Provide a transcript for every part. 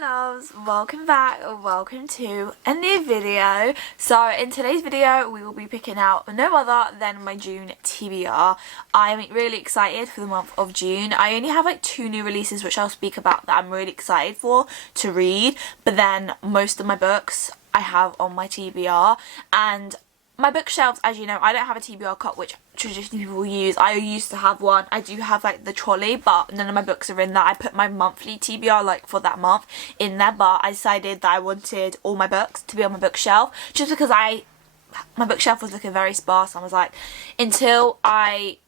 Hi loves, welcome back or welcome to a new video. So in today's video we will be picking out no other than my June TBR. I'm really excited for the month of June. I only have like 2 new releases which I'll speak about that I'm really excited for to read, but then most of my books I have on my TBR. And my bookshelves, as you know, I don't have a TBR cot which traditionally people use. I used to have one. I do have like the trolley, but none of my books are in there. I put my monthly TBR like for that month in there, but I decided that I wanted all my books to be on my bookshelf just because my bookshelf was looking very sparse. I was like, until I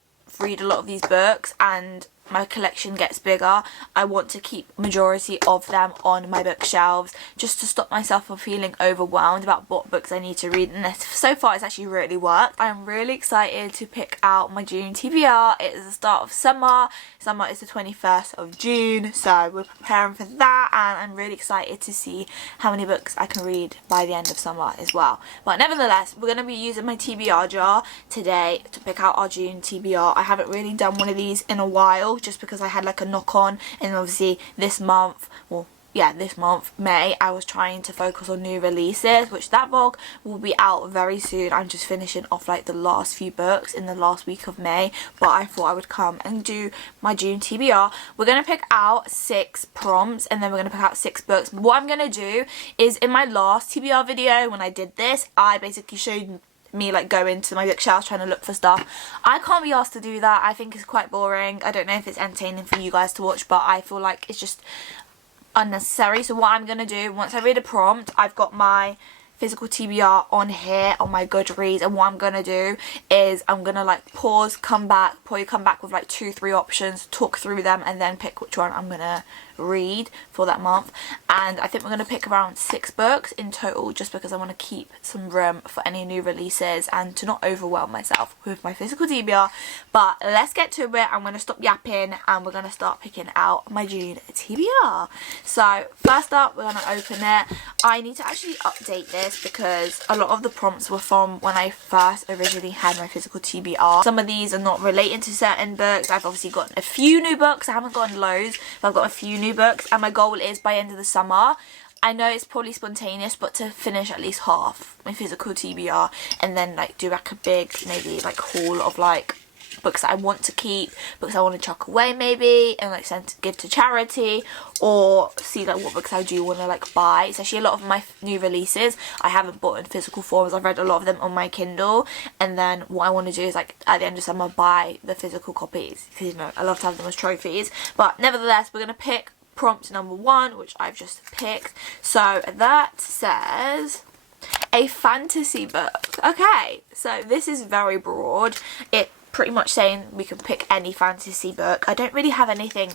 read a lot of these books and my collection gets bigger, I want to keep majority of them on my bookshelves just to stop myself from feeling overwhelmed about what books I need to read. And so far it's actually really worked. I'm really excited to pick out my June TBR. It is the start of summer. Summer is the 21st of June, so we're preparing for that, and I'm really excited to see how many books I can read by the end of summer as well. But nevertheless, we're going to be using my TBR jar today to pick out our June TBR. I haven't really done one of these in a while just because I had like a knock on, and obviously this month, this month, May, I was trying to focus on new releases, which that vlog will be out very soon. I'm just finishing off like the last few books in the last week of May, but I thought I would come and do my June TBR. We're going to pick out 6 prompts and then we're going to pick out 6 books. What I'm going to do is, in my last TBR video when I did this, I basically showed me like go into my bookshelf trying to look for stuff. I can't be asked to do that. I think it's quite boring. I don't know if it's entertaining for you guys to watch, but I feel like it's just unnecessary. So what I'm gonna do, once I read a prompt, I've got my physical TBR on here on my Goodreads, and what I'm gonna do is I'm gonna like pause, probably come back with like 2-3 options, talk through them, and then pick which one I'm gonna read for that month. And I think we're going to pick around 6 books in total just because I want to keep some room for any new releases and to not overwhelm myself with my physical TBR. But let's get to it. I'm going to stop yapping and we're going to start picking out my June TBR. So first up, we're going to open it. I need to actually update this because a lot of the prompts were from when I first originally had my physical TBR. Some of these are not related to certain books. I've obviously gotten a few new books. I haven't gotten loads, but I've got a few new books, and my goal is by end of the summer, I know it's probably spontaneous, but to finish at least half my physical TBR and then like do like a big maybe like haul of like books that I want to keep, books I want to chuck away maybe and like give to charity, or see like what books I do want to like buy. Especially a lot of my new releases I haven't bought in physical forms. I've read a lot of them on my Kindle, and then what I want to do is like at the end of summer buy the physical copies because, you know, I love to have them as trophies. But nevertheless, we're going to pick prompt number 1, which I've just picked. So that says a fantasy book. Okay, so this is very broad. It pretty much saying we can pick any fantasy book. I don't really have anything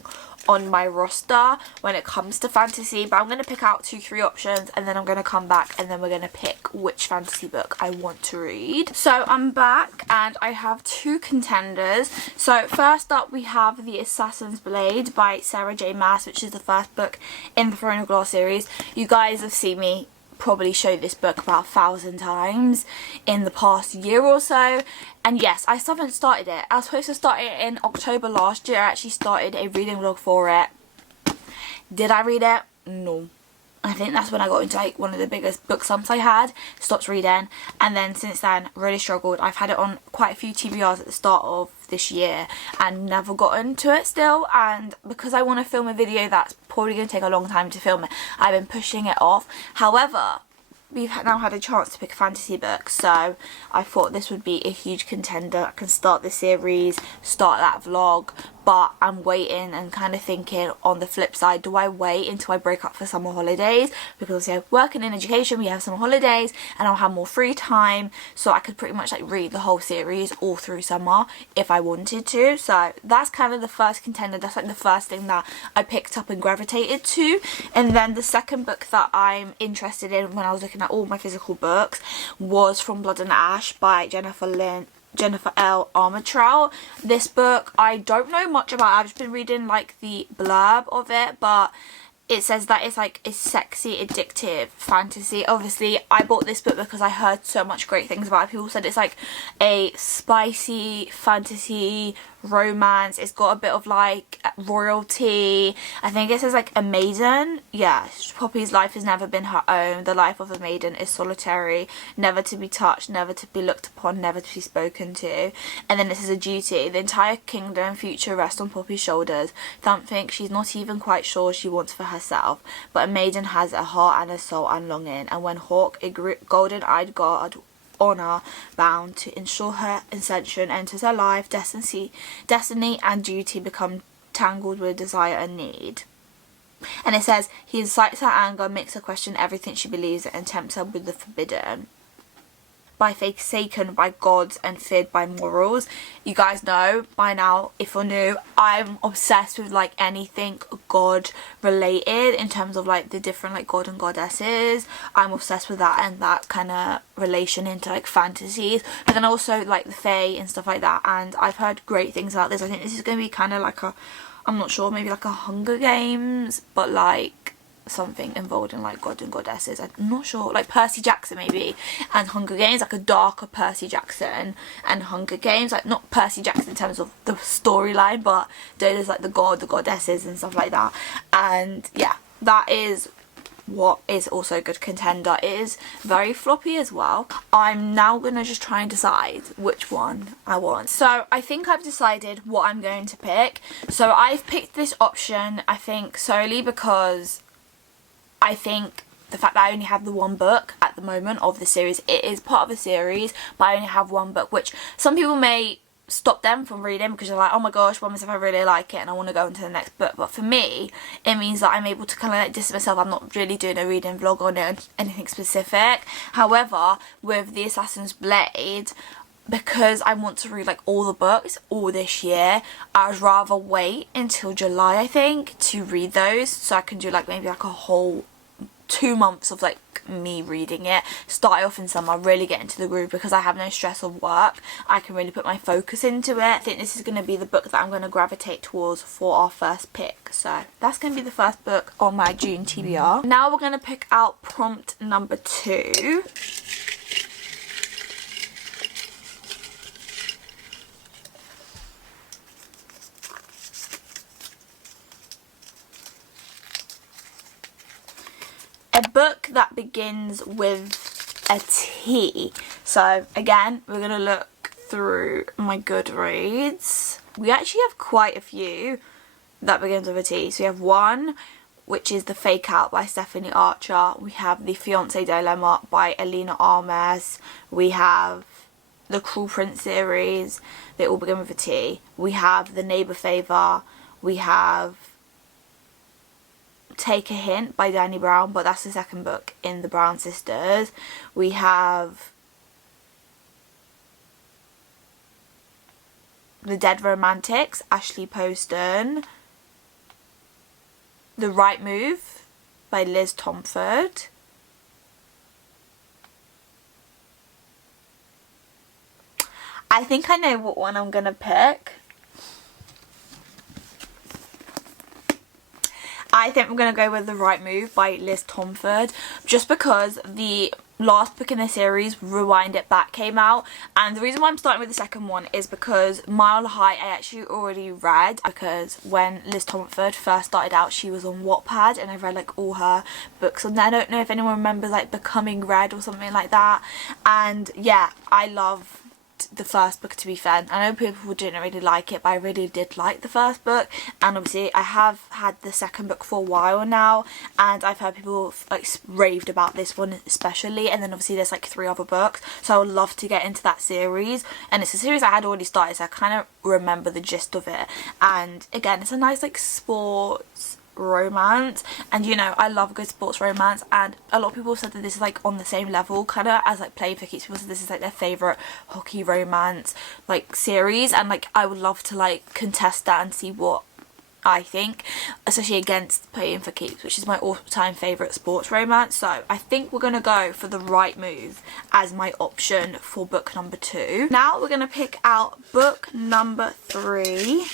on my roster when it comes to fantasy, but I'm going to pick out 2-3 options and then I'm going to come back and then we're going to pick which fantasy book I want to read. So I'm back and I have 2 contenders. So first up we have The Assassin's Blade by Sarah J Maas, which is the first book in the Throne of Glass series. You guys have seen me probably show this book about 1,000 times in the past year or so, and yes, I still haven't started it. I was supposed to start it in October last year. I actually started a reading vlog for it. Did I read it? No. I think that's when I got into like one of the biggest book slumps I had, stopped reading, and then since then really struggled. I've had it on quite a few TBRs at the start of this year and never gotten to it still, and because I want to film a video that's probably going to take a long time to film it, I've been pushing it off. However, we've now had a chance to pick a fantasy book, so I thought this would be a huge contender. I can start the series, start that vlog, but I'm waiting and kind of thinking on the flip side, do I wait until I break up for summer holidays? Because I'm working in education, we have summer holidays and I'll have more free time, so I could pretty much like read the whole series all through summer if I wanted to. So that's kind of the first contender. That's like the first thing that I picked up and gravitated to. And then the second book that I'm interested in when I was looking at all my physical books was From Blood and Ash by Jennifer L. Armentrout. This book I don't know much about. I've just been reading like the blurb of it, but it says that it's like a sexy, addictive fantasy. Obviously, I bought this book because I heard so much great things about it. People said it's like a spicy fantasy romance. It's got a bit of like royalty. I think it says like a maiden. Yeah, Poppy's life has never been her own. The life of a maiden is solitary, never to be touched, never to be looked upon, never to be spoken to. And then this is a duty. The entire kingdom and future rest on Poppy's shoulders. Something she's not even quite sure she wants for herself. But a maiden has a heart and a soul and longing. And when Hawk, a golden-eyed god, honour bound to ensure her ascension enters her life, destiny and duty become tangled with desire and need. And it says he incites her anger, makes her question everything she believes in, and tempts her with the forbidden. By forsaken by gods and feared by morals. You guys know by now, if you're new, I'm obsessed with like anything god related in terms of like the different like god and goddesses. I'm obsessed with that and that kind of relation into like fantasies, but then also like the fae and stuff like that. And I've heard great things about this. I think this is going to be kind of like a, I'm not sure, maybe like a Hunger Games, but like something involved in like god and goddesses. I'm not sure, like Percy Jackson maybe, and Hunger Games, like a darker Percy Jackson and Hunger Games, like not Percy Jackson in terms of the storyline, but there's like the goddesses and stuff like that. And yeah, that is what is also a good contender. It is very floppy as well. I'm now gonna just try and decide which one I want. So I think I've decided what I'm going to pick. So I've picked this option, I think solely because I think the fact that I only have the one book at the moment of the series, it is part of a series, but I only have one book, which some people may stop them from reading because they're like, oh my gosh, what if I really like it and I want to go into the next book. But for me, it means that I'm able to kind of like distance myself. I'm not really doing a reading vlog on it, anything specific. However, with the Assassin's Blade, because I want to read like all the books all this year, I would rather wait until July, I think, to read those, so I can do like maybe like a whole 2 months of like me reading it. Start off in summer, really get into the groove, because I have no stress of work. I can really put my focus into it. I think this is going to be the book that I'm going to gravitate towards for our first pick. So that's going to be the first book on my June TBR. Now we're going to pick out prompt number 2. A book that begins with a T. So again, we're going to look through my Goodreads. We actually have quite a few that begins with a T. So we have one, which is The Fake Out by Stephanie Archer. We have The Fiancé Dilemma by Alina Armes. We have the Cruel Prince series. They all begin with a T. We have The Neighbour Favour. We have Take a Hint by Danny Brown, but that's the second book in the Brown sisters. We have The Dead Romantics, Ashley Poston. The Right Move by Liz Tomford. I think I know what one I'm gonna pick. I think I'm going to go with The Right Move by Liz Tomford, just because the last book in the series, Rewind It Back, came out. And the reason why I'm starting with the second one is because Mile High I actually already read, because when Liz Tomford first started out, she was on Wattpad, and I've read like all her books on there. I don't know if anyone remembers like Becoming Red or something like that. And yeah, I love the first book, to be fair. I know people didn't really like it, but I really did like the first book. And obviously I have had the second book for a while now, and I've heard people like raved about this one especially. And then obviously there's like 3 other books, so I would love to get into that series. And it's a series I had already started, so I kind of remember the gist of it. And again, it's a nice like sports romance, and you know, I love a good sports romance, and a lot of people have said that this is like on the same level kind of as like Play for Keeps. People said this is like their favourite hockey romance like series, and like I would love to like contest that and see what I think, especially against Playing for Keeps, which is my all-time favourite sports romance. So I think we're gonna go for The Right Move as my option for book number 2. Now we're gonna pick out book number 3.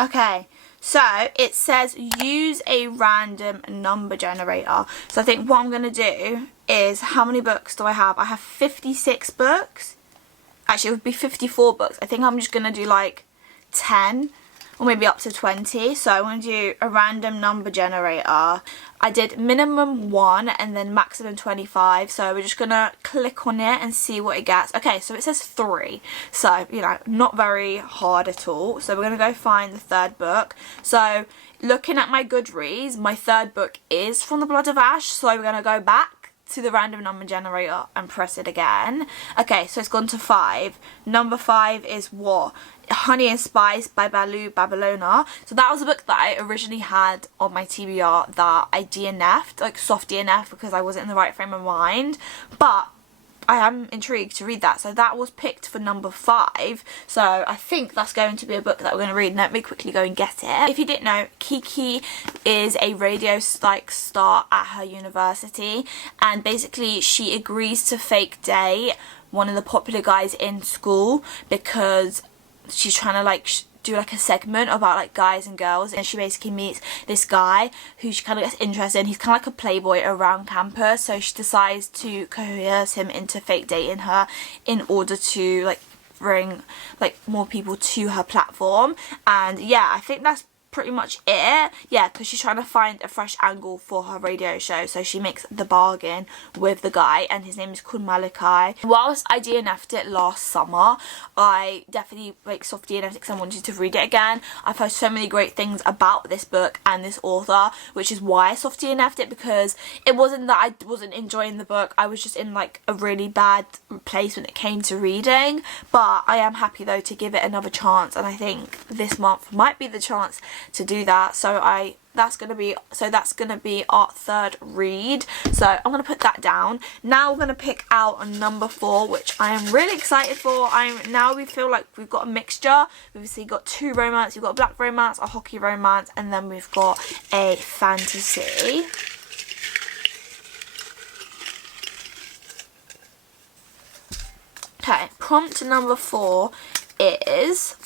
Okay, so it says use a random number generator. So I think what I'm going to do is, how many books do I have? I have 56 books. Actually, it would be 54 books. I think I'm just going to do like 10 or maybe up to 20. So I want to do a random number generator. I did minimum 1 and then maximum 25. So we're just going to click on it and see what it gets. Okay, so it says 3. So, you know, not very hard at all. So we're going to go find the third book. So looking at my Goodreads, my third book is From the Blood of Ash. So we're going to go back to the random number generator and press it again. Okay, so it's gone to 5. Number 5 is what? Honey and Spice by Baloo Babylona. So that was a book that I originally had on my TBR that I DNF'd, like soft DNF, because I wasn't in the right frame of mind. But I am intrigued to read that. So that was picked for number 5. So I think that's going to be a book that we're going to read. Let me quickly go and get it. If you didn't know, Kiki is a radio star at her university. And basically she agrees to fake date one of the popular guys in school because she's trying to like do like a segment about like guys and girls, and she basically meets this guy who she kind of gets interested in. He's kind of like a playboy around campus, so she decides to coerce him into fake dating her in order to like bring like more people to her platform. And yeah, I think that's pretty much it. Yeah, because she's trying to find a fresh angle for her radio show, so she makes the bargain with the guy, and his name is called Malachi. Whilst I DNF'd it last summer, I definitely like soft DNF'd it because I wanted to read it again. I've heard so many great things about this book and this author, which is why I soft DNF'd it, because it wasn't that I wasn't enjoying the book, I was just in like a really bad place when it came to reading. But I am happy though to give it another chance, and I think this month might be the chance to do that. So that's gonna be our third read, so I'm gonna put that down. Now we're gonna pick out a number 4, which I am really excited for. We feel like we've got a mixture. We've obviously got 2 romance, we've got a black romance, a hockey romance, and then we've got a fantasy. Okay, prompt number 4 is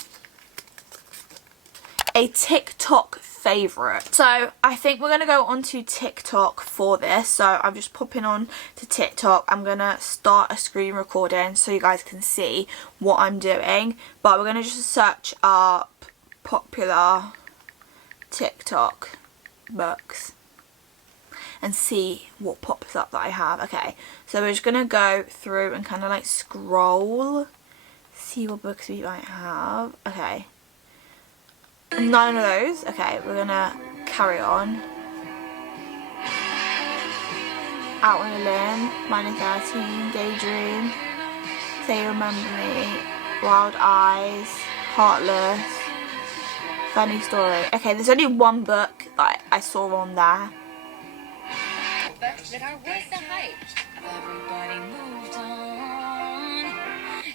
a TikTok favourite. So I think we're going to go onto TikTok for this. So I'm just popping on to TikTok. I'm going to start a screen recording so you guys can see what I'm doing. But we're going to just search up popular TikTok books and see what pops up that I have. Okay, so we're just going to go through and kind of like scroll, see what books we might have. Okay. None of those. Okay, we're gonna carry on. Out on a Limb, Minus 13, Daydream, Say You Remember Me, Wild Eyes, Heartless, Funny Story. Okay, there's only one book that I saw on there. But I was the hype. Everybody moved on.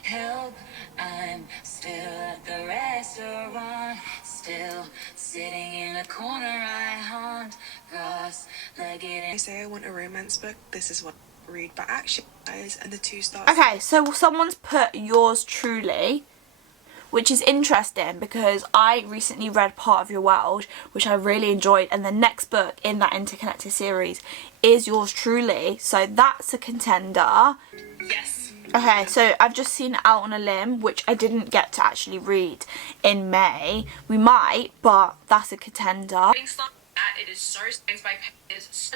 Help, I'm still at the restaurant. Still sitting in a corner, I haunt, cross-legged. I say I want a romance book, this is what I read, but actually guys, and the 2 stars. Okay, so someone's put Yours Truly, which is interesting because I recently read Part of Your World, which I really enjoyed, and the next book in that interconnected series is Yours Truly, so that's a contender. Yes. Okay, so I've just seen Out on a Limb, which I didn't get to actually read in May. We might, but that's a contender. It is so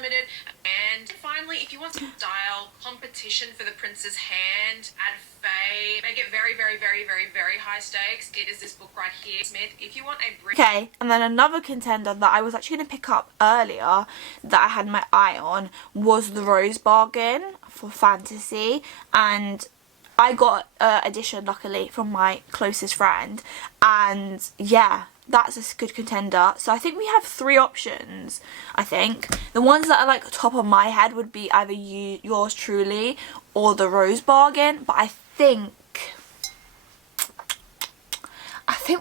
limited. And finally, if you want to style competition for the Prince's Hand, add Faye, make it very, very, very, very, very high stakes, it is this book right here. Smith, if you want a Okay, and then another contender that I was actually going to pick up earlier that I had my eye on was The Rose Bargain for fantasy, and I got an edition luckily from my closest friend, and yeah, that's a good contender. So I think we have 3 options. I think the ones that are like top of my head would be either Yours Truly or The Rose Bargain, but I think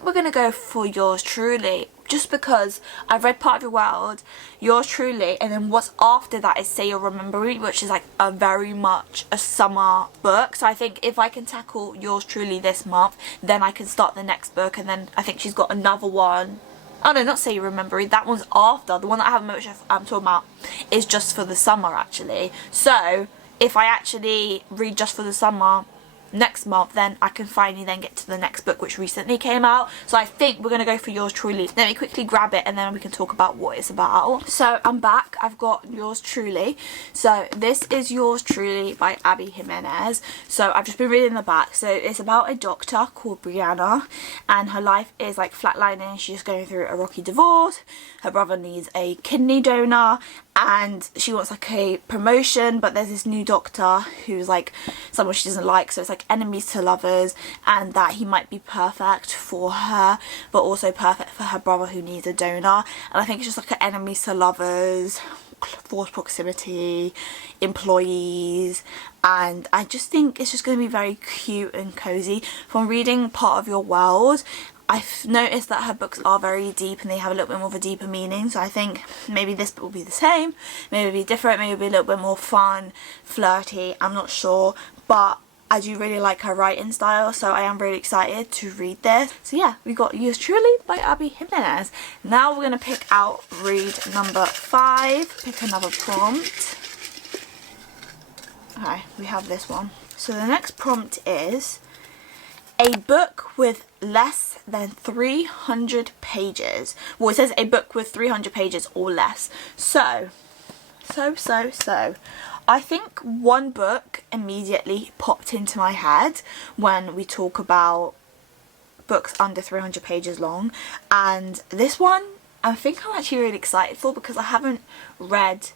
we're gonna go for Yours Truly, just because I've read Part of Your World, Yours Truly, and then what's after that is Say You'll Remember Me, which is like a very much a summer book. So I think if I can tackle Yours Truly this month, then I can start the next book, and then I think she's got another one. Oh no, not Say You Remember Me, that one's after. The one that I haven't much I'm talking about is just for the summer actually. So if I actually read just for the summer next month, then I can finally then get to the next book which recently came out. So I think we're gonna go for Yours Truly. Let me quickly grab it and then we can talk about what it's about. So I'm back. I've got Yours Truly. So this is Yours Truly by Abby Jimenez. So I've just been reading the back. So it's about a doctor called Brianna, and her life is like flatlining. She's going through a rocky divorce. Her brother needs a kidney donor and she wants like a promotion, but there's this new doctor who's like someone she doesn't like, so it's like enemies to lovers, and that he might be perfect for her but also perfect for her brother who needs a donor. And I think it's just like an enemies to lovers, forced proximity, employees, and I just think it's just going to be very cute and cozy. From reading Part of Your World, I've noticed that her books are very deep and they have a little bit more of a deeper meaning, so I think maybe this book will be the same, maybe it'll be different, maybe it'll be a little bit more fun, flirty, I'm not sure, but I do really like her writing style, so I am really excited to read this. So yeah, we got Yours Truly by Abby Jimenez. Now we're going to pick out read number 5, pick another prompt. Okay, we have this one. So the next prompt is a book with less than 300 pages. Well, it says a book with 300 pages or less. So I think one book immediately popped into my head when we talk about books under 300 pages long, and this one I think I'm actually really excited for because I haven't read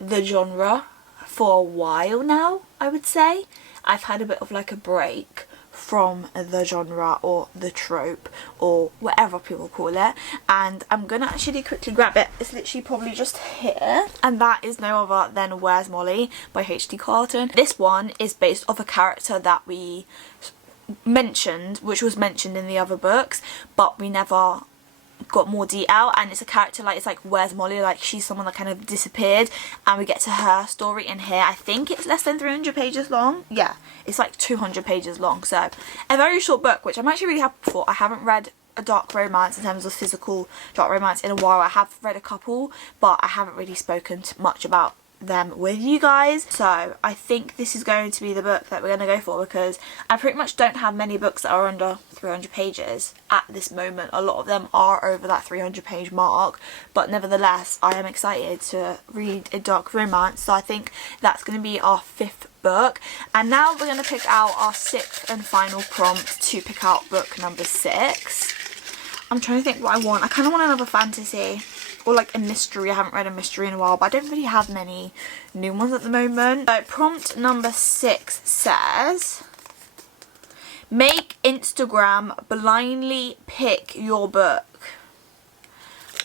the genre for a while now. I would say I've had a bit of like a break from the genre or the trope or whatever people call it, and I'm gonna actually quickly grab it. It's literally probably just here, and that is no other than Where's Molly by H.D. Carlton. This one is based off a character that we mentioned, which was mentioned in the other books, but we never got more detail, and it's a character like, it's like Where's Molly, like she's someone that kind of disappeared, and we get to her story in here. I think it's less than 300 pages long. Yeah, it's like 200 pages long, so a very short book, which I'm actually really happy for. I haven't read a dark romance in terms of physical dark romance in a while. I have read a couple, but I haven't really spoken much about them with you guys, so I think this is going to be the book that we're going to go for, because I pretty much don't have many books that are under 300 pages at this moment. A lot of them are over that 300 page mark, but nevertheless I am excited to read a dark romance, so I think that's going to be our 5th book. And now we're going to pick out our 6th and final prompt to pick out book number 6. I'm trying to think what I want. I kind of want another fantasy or like a mystery. I haven't read a mystery in a while, but I don't really have many new ones at the moment. So prompt number 6 says, make Instagram blindly pick your book.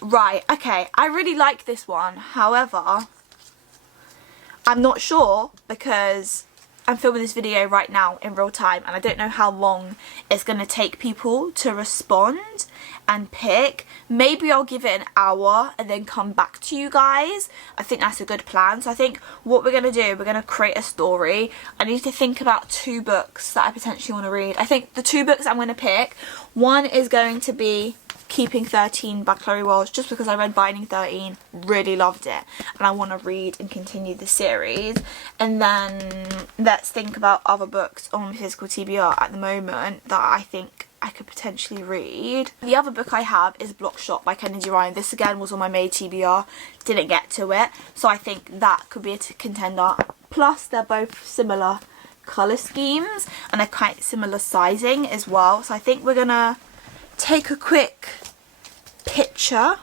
Right, okay, I really like this one. However, I'm not sure because I'm filming this video right now in real time and I don't know how long it's going to take people to respond and pick. Maybe I'll give it an hour and then come back to you guys. I think that's a good plan. So I think what we're going to do, we're going to create a story. I need to think about 2 books that I potentially want to read. I think the 2 books I'm going to pick, one is going to be Keeping 13 by Chloe Wells, just because I read Binding 13, really loved it, and I want to read and continue the series. And then let's think about other books on physical TBR at the moment that I think I could potentially read. The other book I have is Block Shot by Kennedy Ryan. This again was on my May TBR, didn't get to it, so I think that could be a contender. Plus they're both similar colour schemes and they're quite similar sizing as well, so I think we're gonna take a quick picture.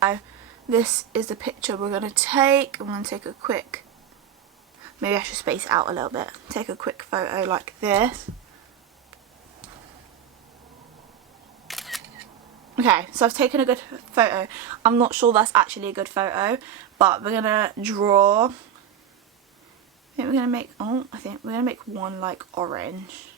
So this is the picture we're going to take. I'm going to take a quick, maybe I should space it out a little bit, take a quick photo like this. Okay, so I've taken a good photo. I'm not sure that's actually a good photo, but we're going to draw. I think we're gonna make one like orange.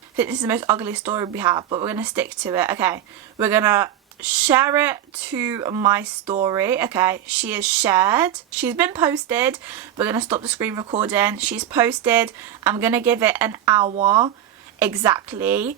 I think this is the most ugly story we have, but we're gonna stick to it. Okay, we're gonna share it to my story. Okay, she is shared. She's been posted. We're gonna stop the screen recording. She's posted. I'm gonna give it an hour exactly.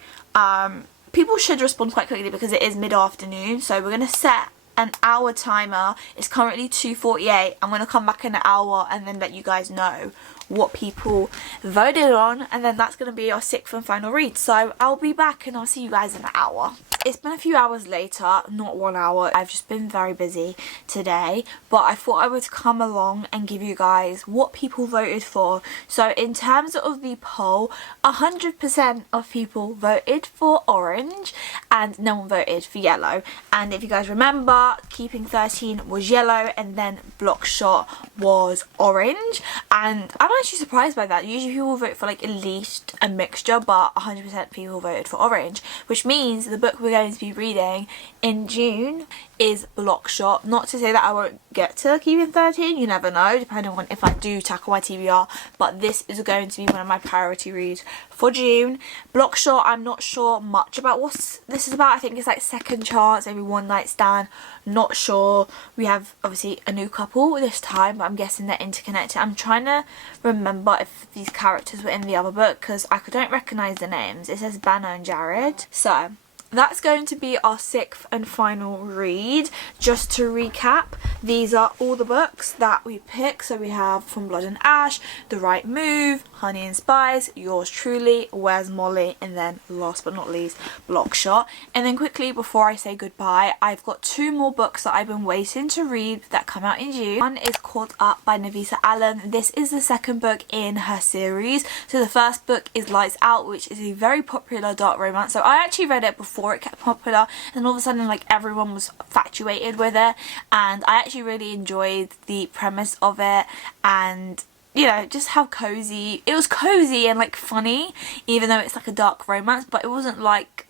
People should respond quite quickly because it is mid-afternoon, so we're gonna set an hour timer. It's currently 2:48. I'm going to come back in an hour and then let you guys know what people voted on, and then that's going to be our 6th and final read. So I'll be back and I'll see you guys in an hour. It's been a few hours later, not 1 hour. I've just been very busy today, but I thought I would come along and give you guys what people voted for. So in terms of the poll, 100% of people voted for orange and no one voted for yellow. And if you guys remember, Keeping 13 was yellow and then Blockshot was orange. And I'm actually surprised by that. Usually people vote for like at least a mixture, but 100% people voted for orange, which means the book we're going to be reading in June is Blockshot. Not to say that I won't get to Keeping 13, you never know, depending on if I do tackle my TBR, but this is going to be one of my priority reads for June. Blockshot, I'm not sure much about what this is about. I think it's like second chance, maybe one night stand, not sure. We have obviously a new couple this time, but I'm guessing they're interconnected. I'm trying to remember if these characters were in the other book because I don't recognise the names. It says Banner and Jared. So that's going to be our 6th and final read. Just to recap, these are all the books that we picked. So we have From Blood and Ash, The Right Move, Honey and Spice, Yours Truly, Where's Molly, and then last but not least, Blockshot. And then quickly before I say goodbye, I've got 2 more books that I've been waiting to read that come out in June. One is Caught Up by Navisa Allen. This is the 2nd book in her series. So the first book is Lights Out, which is a very popular dark romance. So I actually read it before it kept popular, and all of a sudden like everyone was infatuated with it, and I actually really enjoyed the premise of it, and you know, just how cozy it was. Cozy and like funny, even though it's like a dark romance, but it wasn't like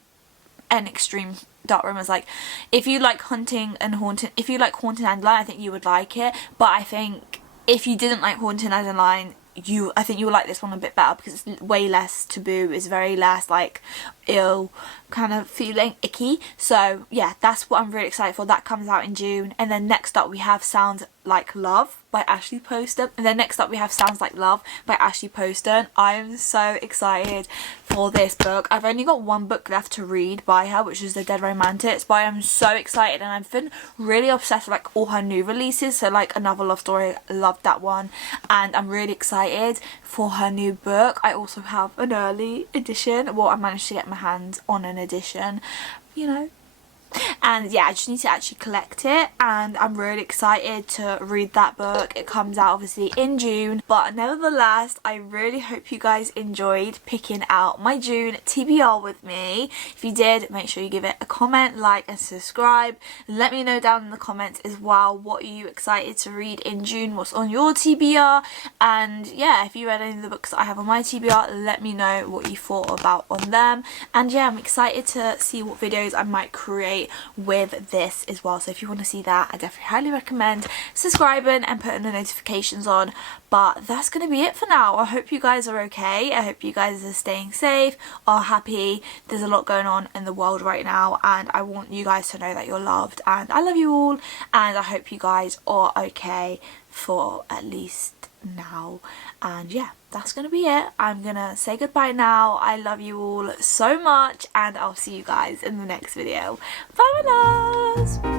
an extreme dark romance. Like if you like Haunting and Haunted Dandelion, I think you would like it, but I think if you didn't like Haunting Dandelion, I think you will like this one a bit better because it's way less taboo. It's very less like ill kind of feeling, icky. So yeah, that's what I'm really excited for. That comes out in June. And then next up we have Sounds Like Love by Ashley Poston. And then next up we have Sounds Like Love by Ashley Poston. I am so excited for this book. I've only got 1 book left to read by her, which is The Dead Romantics, but I am so excited, and I've been really obsessed with like all her new releases. So like Another Love Story, loved that one, and I'm really excited for her new book. I also have an early edition. Well, I managed to get my hands on an edition, you know. And yeah, I just need to actually collect it, and I'm really excited to read that book. It comes out obviously in June, but nevertheless, I really hope you guys enjoyed picking out my June TBR with me. If you did, make sure you give it a comment, like and subscribe. Let me know down in the comments as well, what are you excited to read in June, what's on your TBR, and yeah, if you read any of the books that I have on my TBR, let me know what you thought about on them. And yeah, I'm excited to see what videos I might create with this as well. So if you want to see that, I definitely highly recommend subscribing and putting the notifications on. But that's going to be it for now. I hope you guys are okay. I hope you guys are staying safe, are happy. There's a lot going on in the world right now, and I want you guys to know that you're loved, and I love you all, and I hope you guys are okay for at least now. And yeah, that's gonna be it. I'm gonna say goodbye now. I love you all so much, and I'll see you guys in the next video. Bye, my loves.